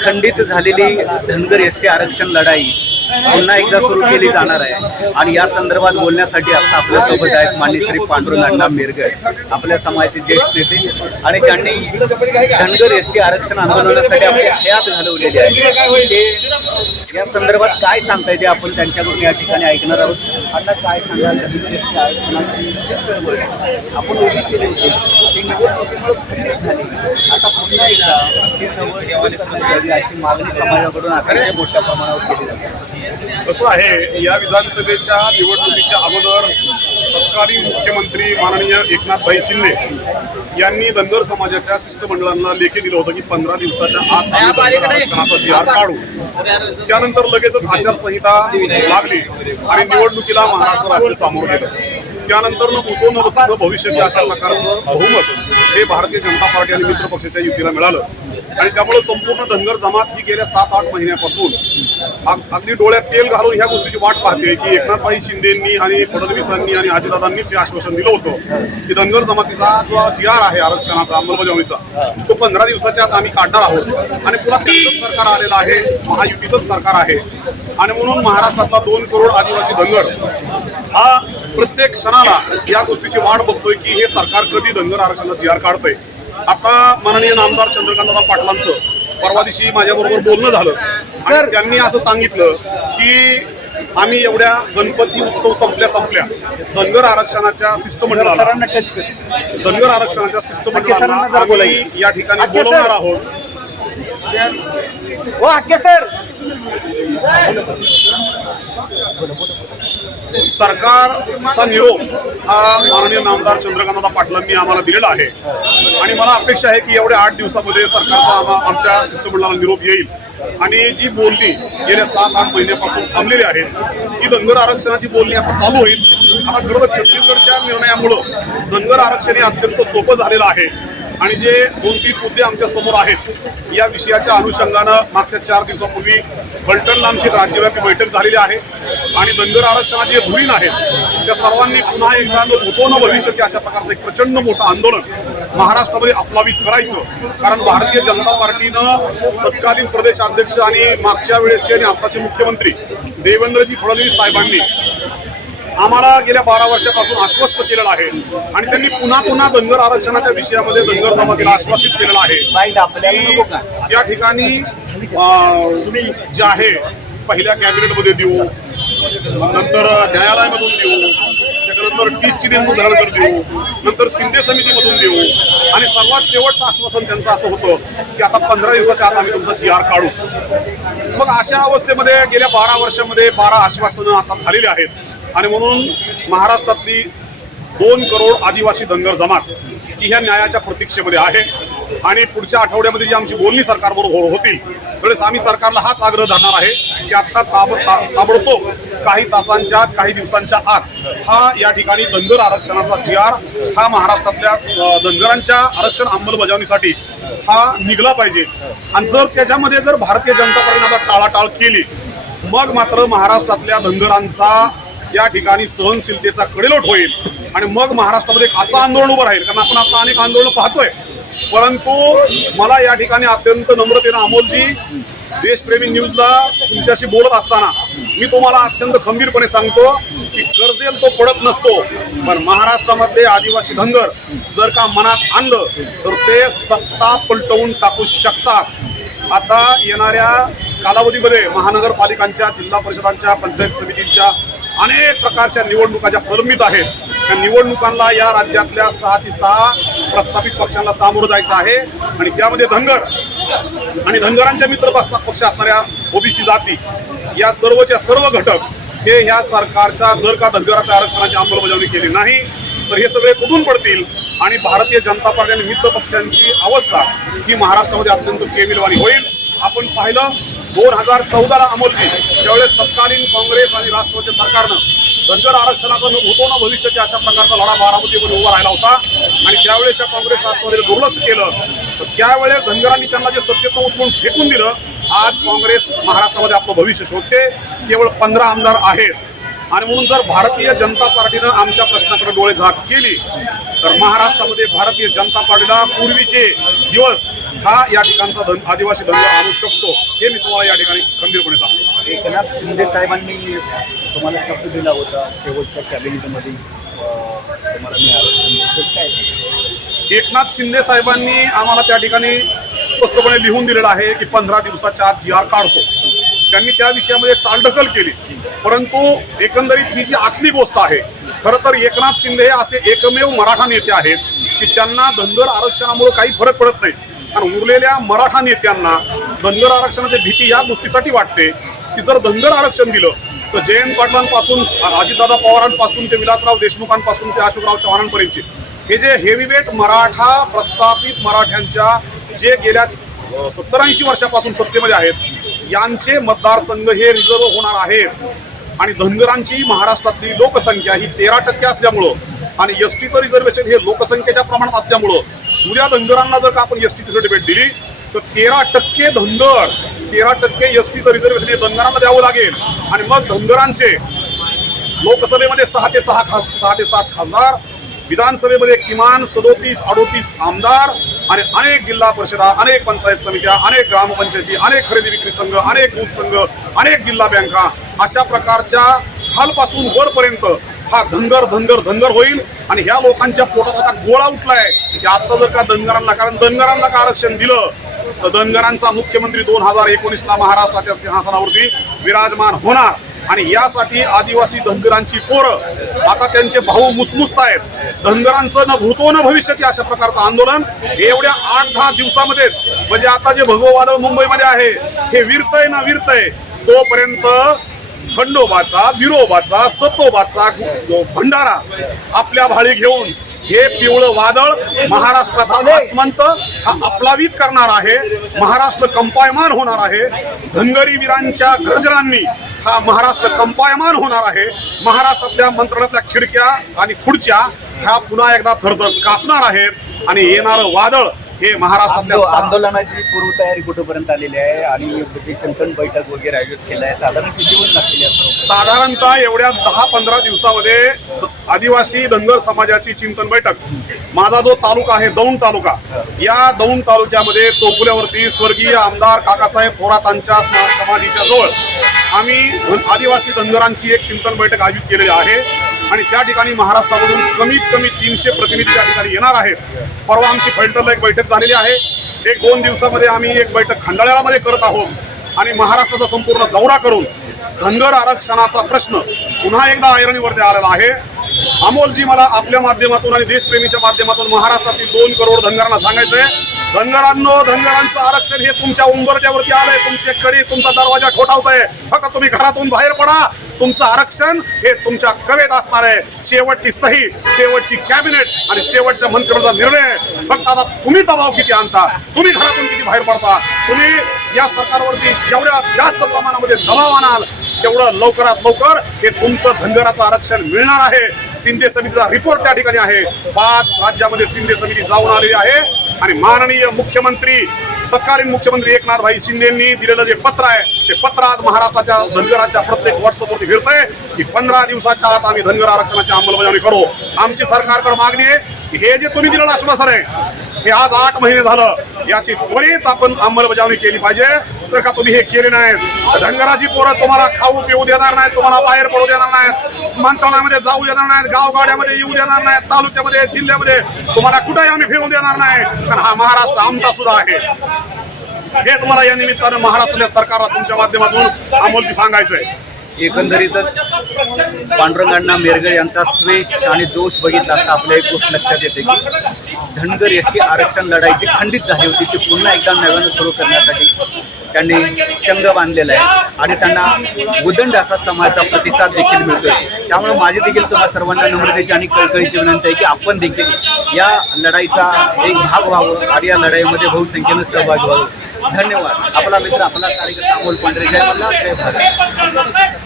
खंडित झालेली Dhangar S T आरक्षण लढाई पुन्हा एकदा सुरू केली जाणार आहे. आणि या संदर्भात बोलण्यासाठी आता आपल्यासोबत आहेत माननीय श्री पांडुरंग अण्णा मिरगड आपल्या समाजाचे ज्येष्ठ नेते आणि ज्यांनी धनगर एस टी आरक्षण आंदोलनासाठी आपली हयात घालवलेली आहे या संदर्भात काय सांगता येते आपण त्यांच्याकडून या ठिकाणी ऐकणार आहोत? आता काय सांगाल? धनगर एस टी आरक्षणाची आपण उभी केली होती. ती निवडणुकीमुळे खंडित झाली. आता पुन्हा एकदा ती जवळ देवाने अशी मागणी समाजाकडून अतिशय मोठ्या प्रमाणावर केली जाते. कसं आहे या विधानसभेच्या निवडणुकीच्या अगोदर तत्कालीन मुख्यमंत्री माननीय एकनाथभाई शिंदे यांनी धनगर समाजाच्या शिष्टमंडळांना लेखी दिलं होतं की पंधरा दिवसाच्या आत आरक्षणाचा काढू. त्यानंतर लगेचच आचारसंहिता लागली आणि निवडणुकीला महाराष्ट्र राज्य सामोरं गेलं. त्यानंतर न भूतो न भविष्य अशा प्रकारचं बहुमत हे भारतीय जनता पार्टी आणि मित्र पक्षाच्या युतीला मिळालं. आणि त्यामुळे संपूर्ण धनगर जमात ही गेल्या सात आठ महिन्यापासून अगदी डोळ्यात तेल घालून ह्या गोष्टीची वाट पाहते की एकनाथभाई शिंदेंनी आणि फडणवीसांनी आणि अजितदादांनीच हे आश्वासन दिलं होतं की धनगर जमातीचा जो जी आर आहे आरक्षणाचा अंमलबजावणीचा तो पंधरा दिवसाच्या आत आम्ही काढणार आहोत. आणि पुन्हा त्यांचंच सरकार आलेलं आहे महायुतीचंच सरकार आहे. आणि म्हणून महाराष्ट्रातला दोन करोड आदिवासी धनगर हा प्रत्येक क्षणाला या गोष्टीची वाट बघतोय की हे सरकार कधी धनगर आरक्षणाचा जी आर काढतंय? आता माननीय नामदार चंद्रकांतदादा पाटलांचं परवा दिवशी माझ्याबरोबर बोलणं झालं. सर. त्यांनी असं सांगितलं की आम्ही एवढ्या गणपती उत्सव संपल्या संपल्या धनगर आरक्षणाच्या शिष्टमंडळाला धनगर आरक्षणाच्या शिष्टमंडळाला या ठिकाणी. बोलवणार आहोत. हो सर. सरकारचा निरोप हा माननीय नामदार चंद्रकांतदा पाटलांनी आम्हाला दिलेला आहे. आणि मला अपेक्षा आहे की एवढ्या आठ दिवसामध्ये सरकारचा आमच्या शिष्टमंडळाला निरोप येईल. आणि जी बोलणी गेल्या सात आठ महिन्यापासून थांबलेली आहे ही धनगर आरक्षणाची बोलणी आता चालू होईल. आता खरं तर छत्तीसगडच्या निर्णयामुळं धनगर आरक्षण हे अत्यंत सोपं झालेलं आहे. आणि जे दोन तीन मुद्दे आमच्यासमोर आहेत या विषयाच्या अनुषंगानं मागच्या चार दिवसापूर्वी फलटणला आमची राज्यव्यापी बैठक झालेली आहे आणि धनगर आरक्षणाचे जे धुरीण आहेत त्या सर्वांनी पुन्हा एकदा न भूतो न भविष्य अशा प्रकारचं एक प्रचंड मोठं आंदोलन महाराष्ट्रामध्ये अप्लावित करायचं. कारण भारतीय जनता पार्टीनं तत्कालीन प्रदेशाध्यक्ष आणि मागच्या वेळेसचे आणि आताचे मुख्यमंत्री देवेंद्रजी फडणवीस साहेबांनी आम्हाला गेल्या बारा वर्षापासून आश्वस्त केलेलं आहे. आणि त्यांनी पुन्हा पुन्हा धनगर आरक्षणाच्या विषयामध्ये धनगर जमातीला आश्वासित केलेलं आहे. या ठिकाणी जे आहे पहिल्या कॅबिनेटमध्ये देऊ नंतर न्यायालयामधून देऊ त्याच्यानंतर टीसची नेमणूक झाल्यानंतर देऊ नंतर शिंदे समितीमधून देऊ आणि सर्वात शेवटचं आश्वासन त्यांचं असं होतं की आता पंधरा दिवसाच्या आत आम्ही तुमचा जी आर काढू. मग अशा अवस्थेमध्ये गेल्या बारा वर्षामध्ये बारा आश्वासनं आता झालेली आहेत. आणि म्हणून महाराष्ट्रातली दोन करोड आदिवासी धनगर जमात ही ह्या न्यायाच्या प्रतीक्षेमध्ये आहे. आणि पुढच्या आठवड्यामध्ये जी आमची बोलणी सरकारबरोबर हो- होतील त्यावेळेस आम्ही सरकारला हाच आग्रह धरणार आहे की आत्ता ताब ताबडतोब काही तासांच्या आत, काही दिवसांच्या आत हा या ठिकाणी धनगर आरक्षणाचा जी आर हा महाराष्ट्रातल्या धनगरांच्या आरक्षण अंमलबजावणीसाठी हा निघला पाहिजे. आणि जर त्याच्यामध्ये जर भारतीय जनता पक्षाने आता टाळाटाळ केली मग मात्र महाराष्ट्रातल्या धनगरांचा या ठिकाणी सहनशीलतेचा कडेलोट होईल आणि मग महाराष्ट्रामध्ये एक असं आंदोलन उभं राहील. कारण आपण आता अनेक आंदोलन पाहतोय. परंतु मला या ठिकाणी अत्यंत नम्रतेनं अमोलजी देशप्रेमी न्यूजला तुमच्याशी बोलत असताना मी तुम्हाला अत्यंत खंबीरपणे सांगतो की गरजेल तो पडत नसतो. पण महाराष्ट्रामध्ये आदिवासी धनगर जर का मनात आणलं तर ते सत्ता पलटवून टाकू शकतात. आता येणाऱ्या कालावधीमध्ये महानगरपालिकांच्या जिल्हा परिषदांच्या पंचायत समितींच्या अनेक प्रकारच्या निवडणुका ज्या प्रलंबित आहेत त्या निवडणुकांना या राज्यातल्या सहा ते सहा प्रस्थापित पक्षांना सामोरं जायचं आहे. आणि त्यामध्ये धनगर आणि धनगरांच्या मित्र पक्ष असणाऱ्या ओबीसी जाती या सर्वच्या सर्व घटक हे ह्या सरकारच्या जर का धनगराच्या आरक्षणाची अंमलबजावणी केली नाही तर हे सगळे कुठून पडतील? आणि भारतीय जनता पार्टी आणि मित्र पक्षांची अवस्था ही महाराष्ट्रामध्ये अत्यंत केविलवाणी होईल. आपण पाहिलं दोन हजार चौदाला अमोलजी त्यावेळेस तत्कालीन काँग्रेस आणि राष्ट्रवादी सरकारनं धनगर आरक्षणाचं होतो ना भविष्याच्या अशा प्रकारचा लढा बारामतीमध्ये उभा राहिला होता. आणि त्यावेळेच्या काँग्रेस राष्ट्रवादीने दुर्लक्ष केलं तर त्यावेळेस धनगरांनी त्यांना जे सत्यत्व उचलून फेकून दिलं आज काँग्रेस महाराष्ट्रामध्ये आपलं भविष्य शोधते. केवळ पंधरा आमदार आहेत. आणि म्हणून जर भारतीय जनता पार्टीनं आमच्या प्रश्नाकडे डोळे झाक केली तर महाराष्ट्रामध्ये भारतीय जनता पार्टीला पूर्वीचे दिवस हा या ठिकाणचा धन आदिवासी दंगा आणू शकतो. हे मी तुम्हाला या ठिकाणी खंबीरपणे सांगतो. एकनाथ शिंदे साहेबांनी तुम्हाला शब्द दिला होता शेवटच्या कॅबिनेटमध्ये? एकनाथ शिंदे साहेबांनी आम्हाला त्या ठिकाणी स्पष्टपणे लिहून दिलेलं आहे की पंधरा दिवसाच्या आत जी आर काढतो. त्यांनी त्या विषयामध्ये चालढकल केली. परंतु एकंदरीत ही जी आखली गोष्ट आहे खरं तर एकनाथ शिंदे हे असे एकमेव मराठा नेते आहेत की त्यांना धनगर आरक्षणामुळे काही फरक पडत नाही. कारण उरलेल्या मराठा नेत्यांना धनगर आरक्षणाची भीती ह्या गोष्टीसाठी वाटते की जर धनगर आरक्षण दिलं तर जयंत पाटलांपासून अजितदादा पवारांपासून ते विलासराव देशमुखांपासून ते अशोकराव चव्हाणांपर्यंतचे हे जे हेवीवेट मराठा प्रस्थापित मराठ्यांच्या जे गेल्या सत्तर ऐंशी वर्षापासून सत्तेमध्ये आहेत यांचे मतदारसंघ हे रिझर्व होणार आहेत. आणि धनगरांची महाराष्ट्रातली लोकसंख्या ही तेरा टक्के असल्यामुळं आणि एस टीचं रिझर्वेशन हे लोकसंख्येच्या प्रमाणात असल्यामुळं उद्या धनगरांना जर का आपण एस टीची सर्टिफिकेट दिली तर तेरा टक्के धनगर तेरा टक्के एस टीचं रिझर्वेशन हे धनगरांना द्यावं लागेल. आणि मग धनगरांचे लोकसभेमध्ये सहा ते सहा खास सहा ते सात खासदार विधानसभेमध्ये किमान सदोतीस अडोतीस आमदार आणि अनेक जिल्हा परिषदा अनेक पंचायत समित्या अनेक ग्रामपंचायती अनेक खरेदी विक्री संघ अनेक दूध संघ अनेक जिल्हा बँका अशा प्रकारच्या खालपासून वरपर्यंत हा धनगर धनगर धनगर होईल. आणि ह्या लोकांच्या पोटात आता गोळा उठलाय. की आता जर का धनगरांना कारण धनगरांना का आरक्षण दिलं तर धनगरांचा मुख्यमंत्री दोन हजार एकोणीसला महाराष्ट्राच्या सिंहासनावरती विराजमान होणार. आणि यासाठी आदिवासी धनगरांची पोरं आता त्यांचे भाऊ मुसमुसत आहेत. धनगरांचं न भूतो न भविष्यती अशा प्रकारचं आंदोलन एवढ्या आठ दहा दिवसामध्येच म्हणजे आता जे भगवं वादळ मुंबईमध्ये आहे हे विरतय ना विरतय तोपर्यंत खंडोबाचा विरोबाचा सतोबाचा भंडारा आपल्या भाळी घेऊन हे पिवळं वादळ महाराष्ट्राचा आसमंत हा अपलावित करणार आहे. महाराष्ट्र कंपायमान होणार आहे. धनगरी वीरांच्या गर्जनांनी हा महाराष्ट्र कंपायमान होणार आहे. महाराष्ट्रातल्या मंत्रणातल्या खिडक्या आणि खुर्च्या ह्या पुन्हा एकदा थरथर कापणार आहेत. आणि येणारं वादळ हे महाराष्ट्रातल्या आंदोलनाची पूर्वतयारी कुठेपर्यंत आलेली आहे आणि जे चिंतन बैठक वगैरे आयोजित केलं आहे साधारण किती दिवस लागतील याचं? साधारणतः एवढ्या दहा पंधरा दिवसामध्ये आदिवासी धनगर समाजाची चिंतन बैठक माझा जो तालुका आहे दौंड तालुका या दौंड तालुक्यामध्ये चौफुल्यावरती स्वर्गीय आमदार काकासाहेब थोरातांच्या समाधीच्या जवळ आम्ही आदिवासी धनगरांची एक चिंतन बैठक आयोजित केलेली आहे आणि त्या ठिकाणी महाराष्ट्रामधून कमीत कमी तीनशे प्रतिनिधी त्या ठिकाणी येणार आहेत. परवा आमची फलटरला एक बैठक झालेली आहे. एक दोन दिवसामध्ये आम्ही एक बैठक खंडाळ्यामध्ये करत आहोत. आणि महाराष्ट्राचा संपूर्ण दौरा करून धनगर आरक्षणाचा प्रश्न पुन्हा एकदा ऐरणीवरती आलेला आहे. अमोलजी मला आपल्या माध्यमातून आणि देशप्रेमीच्या माध्यमातून महाराष्ट्रातील दोन करोड धनगरांना सांगायचंय. धनगरांनो धनगरांचं आरक्षण हे तुमच्या उंबरट्यावरती आलंय. तुमचे कडी तुमचा दरवाजा ठोठावतोय. फक्त हो तुम्ही घरातून बाहेर पडा. तुमचं आरक्षण हे तुमच्या कवेत असणार आहे. शेवटची सही शेवटची कॅबिनेट आणि शेवटच्या मंत्रिमंडळाचा निर्णय फक्त आता तुम्ही दबाव किती आणता? तुम्ही घरातून किती बाहेर पडता? तुम्ही या सरकारवरती जेवढ्या जास्त प्रमाणामध्ये दबाव आणाल तेवढं लवकरात लवकर हे तुमचं धनगराचं आरक्षण मिळणार आहे. शिंदे समितीचा रिपोर्ट त्या ठिकाणी आहे. पाच राज्यामध्ये शिंदे समिती जाऊन आलेली आहे. आणि माननीय मुख्यमंत्री तत्कालीन मुख्यमंत्री एकनाथ भाई शिंदेंनी दिलेलं जे पत्र आहे ते पत्र आज महाराष्ट्राच्या धनगराच्या प्रत्येक व्हॉट्सअपवरती फिरतंय. की पंधरा दिवसाच्या आत आम्ही धनगर आरक्षणाची अंमलबजावणी करू. आमची सरकारकडे मागणी आहे हे जे तुम्ही दिलेलं आश्वासन आहे हे आज आठ महिने झालं. याची त्वरित आपण अंमलबजावणी केली पाहिजे. जर का तुम्ही हे केले नाहीत धनगराची पोरं तुम्हाला खाऊ पिऊ देणार नाहीत तुम्हाला बाहेर पडू देणार नाहीत मंत्रालयामध्ये जाऊ देणार नाहीत गावगाड्यामध्ये येऊ देणार नाहीत तालुक्यामध्ये जिल्ह्यामध्ये तुम्हाला कुठेही आम्ही फिरू देणार नाही. कारण हा महाराष्ट्र आमचा सुद्धा आहे. हेच मला या निमित्तानं महाराष्ट्रातल्या सरकारला तुमच्या माध्यमातून अमोलजी सांगायचंय. एकंदरीतच पांडुरंगांना मेरगळ यांचा त्वेष आणि जोश बघितला असता आपल्या एक गोष्ट लक्षात येते की धनगर एस टी आरक्षण लढाई जी खंडित झाली होती ती पुन्हा एकदा नव्यानं सुरू करण्यासाठी त्यांनी चंग बांधलेला आहे. आणि त्यांना उदंड असा समाजाचा प्रतिसाद देखील मिळतोय. त्यामुळे माझी देखील तुम्हा सर्वांना नम्रतेची आणि कळकळीची विनंती आहे की आपण देखील या लढाईचा एक भाग व्हावं आणि या लढाईमध्ये बहुसंख्येनं सहभागी व्हावं. धन्यवाद. आपला मित्र आपला कार्यकर्ता अमोल पांढरे. जय मल्हार जय भारत.